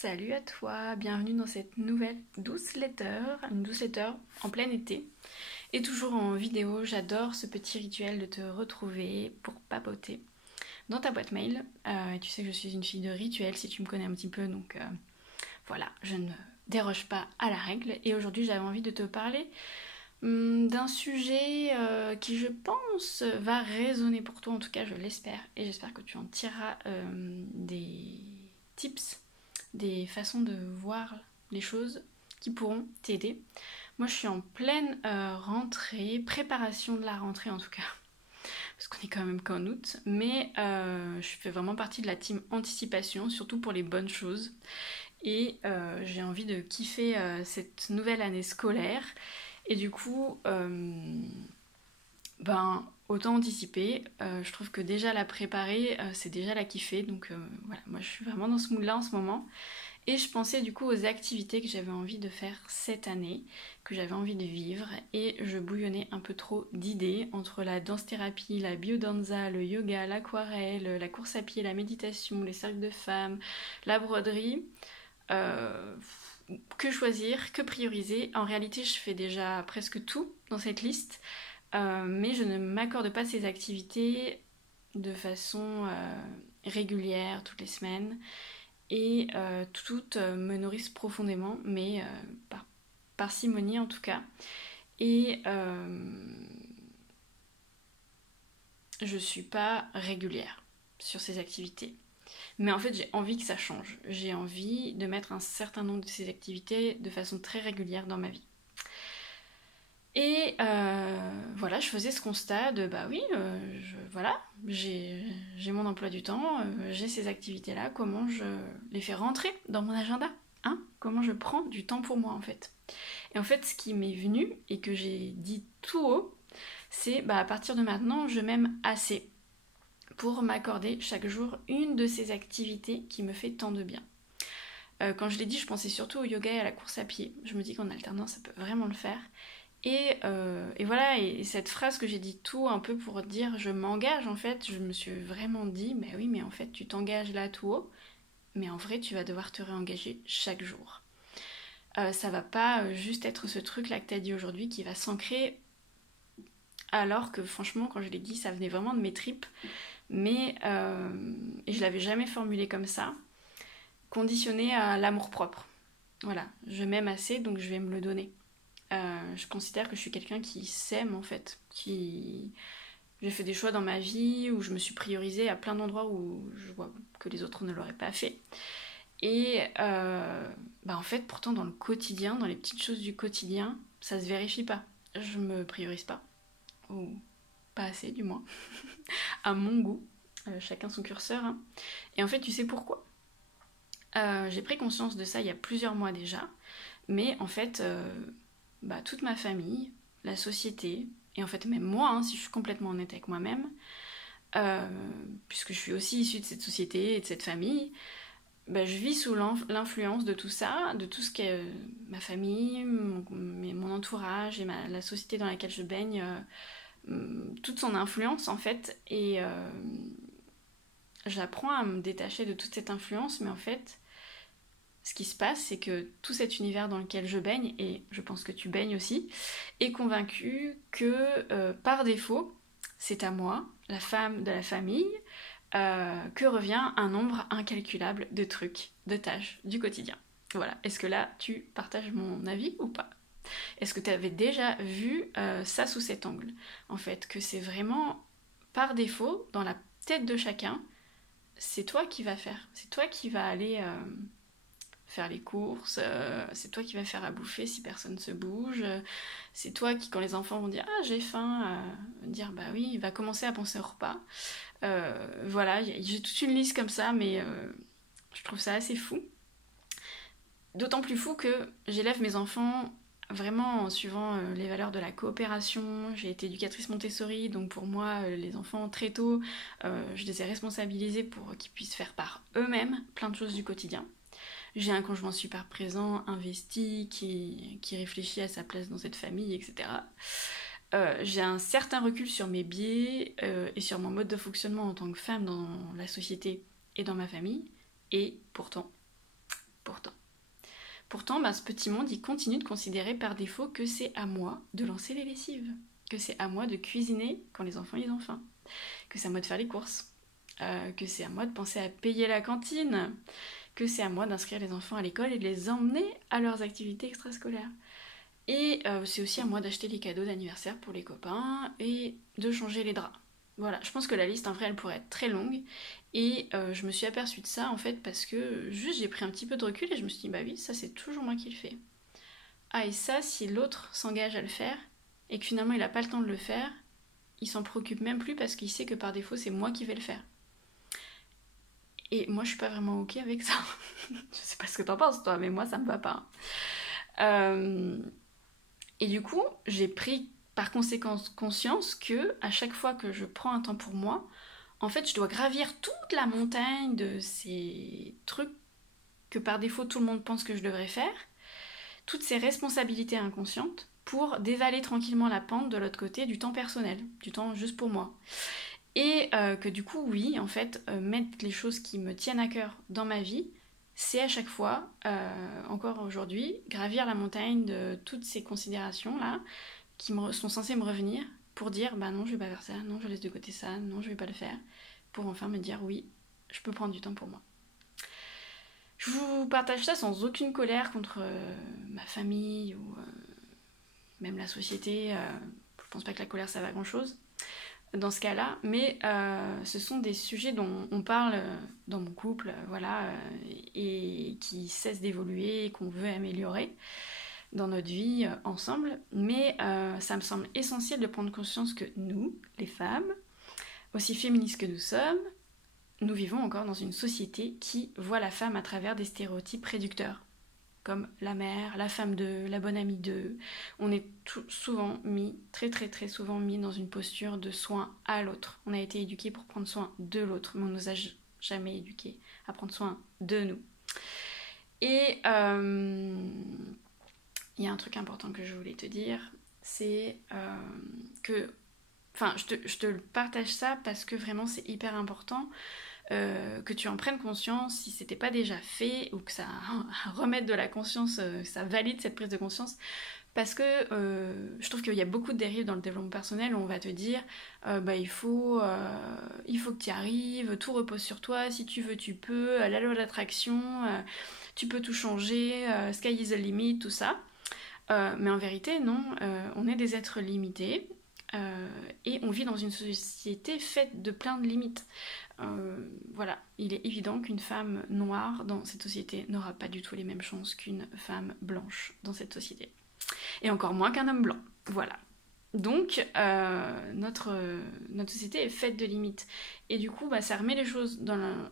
Salut à toi, bienvenue dans cette nouvelle douce letter, une douce letter en plein été. Et toujours en vidéo, j'adore ce petit rituel de te retrouver pour papoter dans ta boîte mail. Et tu sais que je suis une fille de rituel si tu me connais un petit peu, donc voilà, je ne déroge pas à la règle. Et aujourd'hui j'avais envie de te parler d'un sujet qui je pense va résonner pour toi, en tout cas je l'espère. Et j'espère que tu en tireras des tips, des façons de voir les choses qui pourront t'aider. Moi je suis en pleine rentrée, préparation de la rentrée en tout cas, parce qu'on est quand même qu'en août, mais je fais vraiment partie de la team anticipation, surtout pour les bonnes choses. Et j'ai envie de kiffer cette nouvelle année scolaire. Et du coup, autant anticiper. Je trouve que déjà la préparer, c'est déjà la kiffer. Donc voilà, moi je suis vraiment dans ce mood-là en ce moment. Et je pensais du coup aux activités que j'avais envie de faire cette année, que j'avais envie de vivre, et je bouillonnais un peu trop d'idées entre la danse-thérapie, la biodanza, le yoga, l'aquarelle, la course à pied, la méditation, les cercles de femmes, la broderie. Euh, que choisir, que prioriser? En réalité, je fais déjà presque tout dans cette liste, mais je ne m'accorde pas ces activités de façon régulière, toutes les semaines. Et toutes me nourrissent profondément, mais par parcimonie en tout cas. Et je suis pas régulière sur ces activités. Mais en fait, j'ai envie que ça change. J'ai envie de mettre un certain nombre de ces activités de façon très régulière dans ma vie. Et voilà, je faisais ce constat de bah oui, voilà, j'ai mon emploi du temps, j'ai ces activités-là, comment je les fais rentrer dans mon agenda, hein? Comment je prends du temps pour moi en fait. Et en fait, ce qui m'est venu et que j'ai dit tout haut, c'est bah à partir de maintenant, je m'aime assez pour m'accorder chaque jour une de ces activités qui me fait tant de bien. Quand je l'ai dit, je pensais surtout au yoga et à la course à pied. Je me dis qu'en alternance, ça peut vraiment le faire. Et voilà, et cette phrase que j'ai dit tout un peu pour dire je m'engage, en fait, je me suis vraiment dit, mais oui, mais en fait, tu t'engages là tout haut, mais en vrai, tu vas devoir te réengager chaque jour. Ça va pas juste être ce truc là que t'as dit aujourd'hui qui va s'ancrer, alors que franchement, quand je l'ai dit, ça venait vraiment de mes tripes, mais et je l'avais jamais formulé comme ça, conditionné à l'amour-propre. Voilà, je m'aime assez, donc je vais me le donner. Je considère que je suis quelqu'un qui s'aime en fait, qui... J'ai fait des choix dans ma vie où je me suis priorisée à plein d'endroits où je vois que les autres ne l'auraient pas fait. Et en fait, pourtant dans le quotidien, dans les petites choses du quotidien, ça se vérifie pas. Je me priorise pas, ou pas assez du moins, à mon goût. Chacun son curseur. Hein. Et en fait, tu sais pourquoi? J'ai pris conscience de ça il y a plusieurs mois déjà, mais en fait, toute ma famille, la société, et en fait même moi, hein, si je suis complètement honnête avec moi-même, puisque je suis aussi issue de cette société et de cette famille, je vis sous l'influence de tout ça, de tout ce qu'est ma famille, mon entourage et la société dans laquelle je baigne, toute son influence en fait, et j'apprends à me détacher de toute cette influence, mais en fait, ce qui se passe, c'est que tout cet univers dans lequel je baigne, et je pense que tu baignes aussi, est convaincu que par défaut, c'est à moi, la femme de la famille, que revient un nombre incalculable de trucs, de tâches du quotidien. Voilà. Est-ce que là, tu partages mon avis ou pas? Est-ce que tu avais déjà vu ça sous cet angle? En fait, que c'est vraiment par défaut, dans la tête de chacun, c'est toi qui vas faire. C'est toi qui vas aller faire les courses, c'est toi qui vas faire à bouffer si personne se bouge, c'est toi qui, quand les enfants vont dire « Ah, j'ai faim », dire « Bah oui, il va commencer à penser au repas ». Voilà, j'ai toute une liste comme ça, mais je trouve ça assez fou. D'autant plus fou que j'élève mes enfants vraiment en suivant les valeurs de la coopération. J'ai été éducatrice Montessori, donc pour moi, les enfants, très tôt, je les ai responsabilisés pour qu'ils puissent faire par eux-mêmes plein de choses du quotidien. J'ai un conjoint super présent, investi, qui réfléchit à sa place dans cette famille, etc. J'ai un certain recul sur mes biais et sur mon mode de fonctionnement en tant que femme dans la société et dans ma famille. Et pourtant, Pourtant, ce petit monde, il continue de considérer par défaut que c'est à moi de lancer les lessives, que c'est à moi de cuisiner quand les enfants ils ont faim, que c'est à moi de faire les courses, que c'est à moi de penser à payer la cantine, que c'est à moi d'inscrire les enfants à l'école et de les emmener à leurs activités extrascolaires. Et c'est aussi à moi d'acheter les cadeaux d'anniversaire pour les copains et de changer les draps. Voilà, je pense que la liste en vrai elle pourrait être très longue et je me suis aperçue de ça en fait parce que juste j'ai pris un petit peu de recul et je me suis dit bah oui ça c'est toujours moi qui le fais. Ah et ça si l'autre s'engage à le faire et que finalement il n'a pas le temps de le faire, il s'en préoccupe même plus parce qu'il sait que par défaut c'est moi qui vais le faire. Et moi je suis pas vraiment ok avec ça. Je sais pas ce que t'en penses toi mais moi ça me va pas. Et du coup j'ai pris par conséquent conscience que à chaque fois que je prends un temps pour moi, en fait je dois gravir toute la montagne de ces trucs que par défaut tout le monde pense que je devrais faire, toutes ces responsabilités inconscientes pour dévaler tranquillement la pente de l'autre côté du temps personnel, du temps juste pour moi. Et que du coup oui en fait mettre les choses qui me tiennent à cœur dans ma vie, c'est à chaque fois, encore aujourd'hui, gravir la montagne de toutes ces considérations là qui sont censés me revenir pour dire bah non je vais pas faire ça, non je laisse de côté ça, non je vais pas le faire, pour enfin me dire oui je peux prendre du temps pour moi. Je vous partage ça sans aucune colère contre ma famille ou même la société, je pense pas que la colère ça va grand chose dans ce cas-là, mais ce sont des sujets dont on parle dans mon couple, voilà, et qui cessent d'évoluer et qu'on veut améliorer dans notre vie ensemble, mais ça me semble essentiel de prendre conscience que nous, les femmes, aussi féministes que nous sommes, nous vivons encore dans une société qui voit la femme à travers des stéréotypes réducteurs, comme la mère, la femme de, la bonne amie de. On est souvent mis, très très très souvent mis dans une posture de soin à l'autre. On a été éduqués pour prendre soin de l'autre, mais on nous a jamais éduqués à prendre soin de nous. Et il y a un truc important que je voulais te dire, c'est que... Enfin, je te partage ça parce que vraiment c'est hyper important que tu en prennes conscience si c'était pas déjà fait ou que ça remette de la conscience, ça valide cette prise de conscience. Parce que je trouve qu'il y a beaucoup de dérives dans le développement personnel où on va te dire il faut que tu y arrives, tout repose sur toi, si tu veux tu peux, la loi d'attraction, tu peux tout changer, sky is the limit, tout ça. Mais en vérité, non, on est des êtres limités et on vit dans une société faite de plein de limites. Voilà, il est évident qu'une femme noire dans cette société n'aura pas du tout les mêmes chances qu'une femme blanche dans cette société. Et encore moins qu'un homme blanc. Voilà. Donc, notre société est faite de limites. Et du coup, ça remet les choses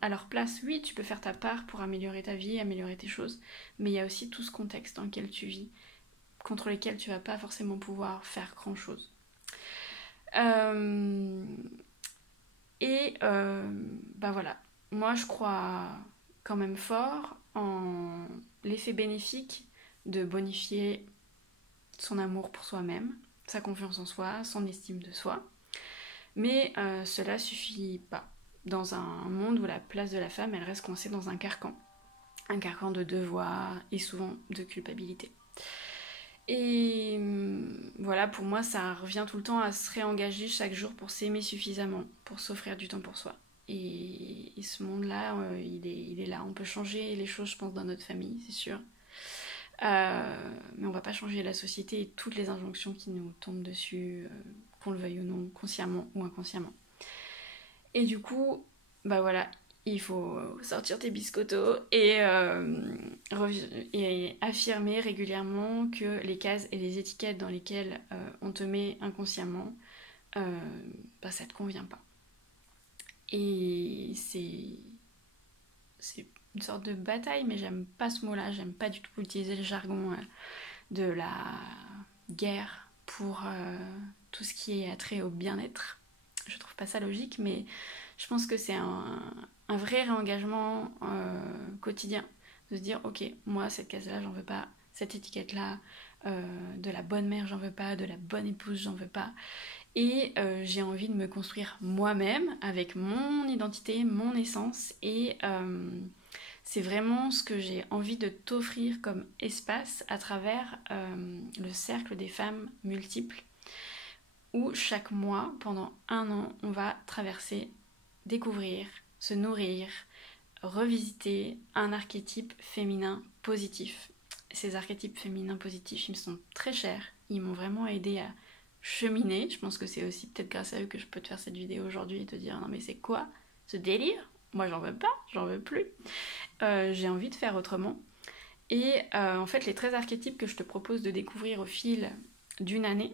à leur place. Oui, tu peux faire ta part pour améliorer ta vie, améliorer tes choses, mais il y a aussi tout ce contexte dans lequel tu vis, contre lesquels tu vas pas forcément pouvoir faire grand-chose. Voilà. Moi, je crois quand même fort en l'effet bénéfique de bonifier son amour pour soi-même, sa confiance en soi, son estime de soi. Mais cela suffit pas. Dans un monde où la place de la femme, elle reste coincée dans un carcan de devoir et souvent de culpabilité. Et voilà, pour moi, ça revient tout le temps à se réengager chaque jour pour s'aimer suffisamment, pour s'offrir du temps pour soi. Et ce monde-là, il est là. On peut changer les choses, je pense, dans notre famille, c'est sûr. Mais on va pas changer la société et toutes les injonctions qui nous tombent dessus, qu'on le veuille ou non, consciemment ou inconsciemment. Et du coup, voilà, il faut sortir tes biscottos et affirmer régulièrement que les cases et les étiquettes dans lesquelles on te met inconsciemment, ça te convient pas. Et c'est une sorte de bataille, mais j'aime pas ce mot-là, j'aime pas du tout utiliser le jargon de la guerre pour tout ce qui est attrait au bien-être. Je trouve pas ça logique, mais je pense que c'est un vrai réengagement quotidien, de se dire ok, moi cette case-là j'en veux pas, cette étiquette-là de la bonne mère j'en veux pas, de la bonne épouse j'en veux pas, et j'ai envie de me construire moi-même avec mon identité, mon essence, et c'est vraiment ce que j'ai envie de t'offrir comme espace à travers le cercle des femmes multiples, où chaque mois, pendant 1 an, on va traverser, découvrir, se nourrir, revisiter un archétype féminin positif. Ces archétypes féminins positifs, ils me sont très chers, ils m'ont vraiment aidé à cheminer. Je pense que c'est aussi peut-être grâce à eux que je peux te faire cette vidéo aujourd'hui et te dire non mais c'est quoi ce délire? Moi j'en veux pas, j'en veux plus. J'ai envie de faire autrement. Et en fait les 13 archétypes que je te propose de découvrir au fil d'une année,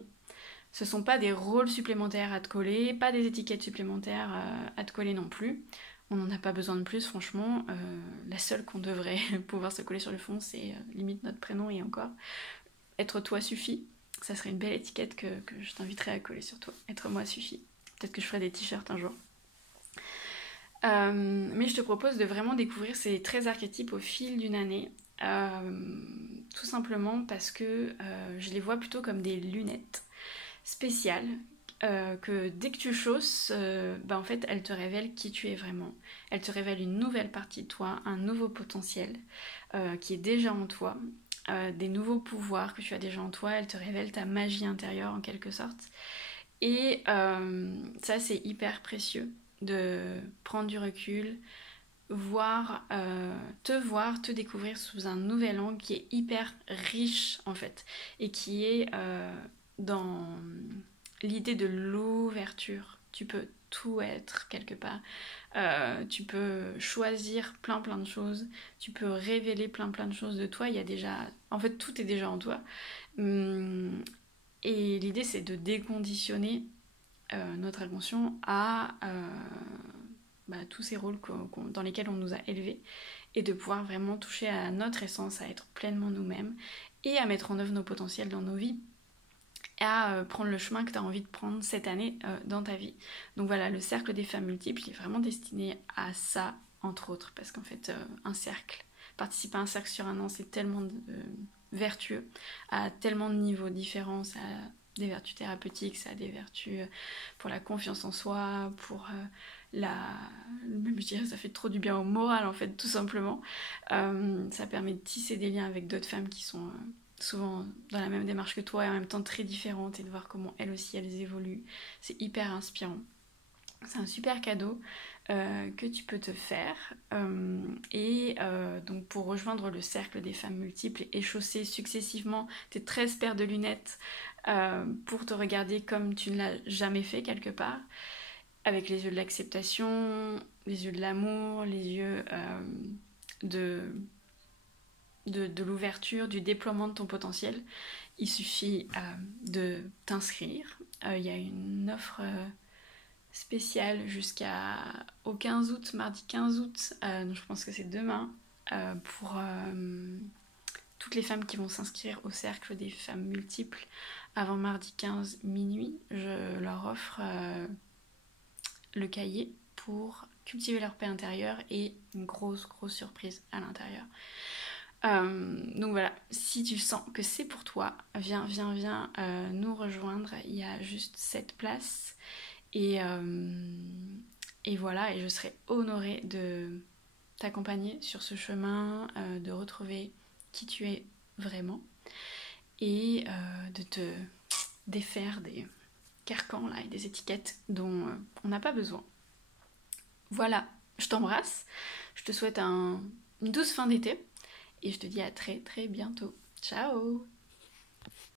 ce sont pas des rôles supplémentaires à te coller, pas des étiquettes supplémentaires à te coller non plus. On n'en a pas besoin de plus, franchement. La seule qu'on devrait pouvoir se coller sur le fond, c'est limite notre prénom et encore. Être toi suffit. Ça serait une belle étiquette que je t'inviterais à coller sur toi. Être moi suffit. Peut-être que je ferai des t-shirts un jour. Mais je te propose de vraiment découvrir ces 13 archétypes au fil d'une année. Tout simplement parce que je les vois plutôt comme des lunettes spéciales que dès que tu chausses, en fait, elles te révèlent qui tu es vraiment. Elles te révèlent une nouvelle partie de toi, un nouveau potentiel qui est déjà en toi, des nouveaux pouvoirs que tu as déjà en toi. Elles te révèlent ta magie intérieure en quelque sorte. Et ça, c'est hyper précieux de prendre du recul, voir, te découvrir sous un nouvel angle qui est hyper riche en fait et qui est dans l'idée de l'ouverture. Tu peux tout être quelque part. Tu peux choisir plein de choses. Tu peux révéler plein de choses de toi. Il y a déjà... En fait, tout est déjà en toi. Et l'idée, c'est de déconditionner notre inconscient à tous ces rôles dans lesquels on nous a élevés et de pouvoir vraiment toucher à notre essence, à être pleinement nous-mêmes et à mettre en œuvre nos potentiels dans nos vies, à prendre le chemin que tu as envie de prendre cette année dans ta vie. Donc voilà, le cercle des femmes multiples, il est vraiment destiné à ça, entre autres, parce qu'en fait, participer à un cercle sur 1 an, c'est tellement vertueux, à tellement de niveaux différents, ça a des vertus thérapeutiques, ça a des vertus pour la confiance en soi, pour même je dirais ça fait trop du bien au moral en fait, tout simplement. Ça permet de tisser des liens avec d'autres femmes qui sont souvent dans la même démarche que toi et en même temps très différentes et de voir comment elles aussi elles évoluent. C'est hyper inspirant. C'est un super cadeau que tu peux te faire. Donc pour rejoindre le cercle des femmes multiples et échausser successivement tes 13 paires de lunettes pour te regarder comme tu ne l'as jamais fait quelque part, avec les yeux de l'acceptation, les yeux de l'amour, les yeux de l'ouverture, du déploiement de ton potentiel, il suffit de t'inscrire. Il y a une offre spéciale au 15 août, mardi 15 août, donc je pense que c'est demain, pour toutes les femmes qui vont s'inscrire au cercle des femmes multiples avant mardi 15 minuit. Je leur offre le cahier pour cultiver leur paix intérieure et une grosse surprise à l'intérieur. Donc voilà, si tu sens que c'est pour toi, viens nous rejoindre. Il y a juste 7 places et voilà, et je serai honorée de t'accompagner sur ce chemin, de retrouver qui tu es vraiment et de te défaire des carcans là et des étiquettes dont on n'a pas besoin. Voilà, je t'embrasse, je te souhaite une douce fin d'été et je te dis à très bientôt. Ciao!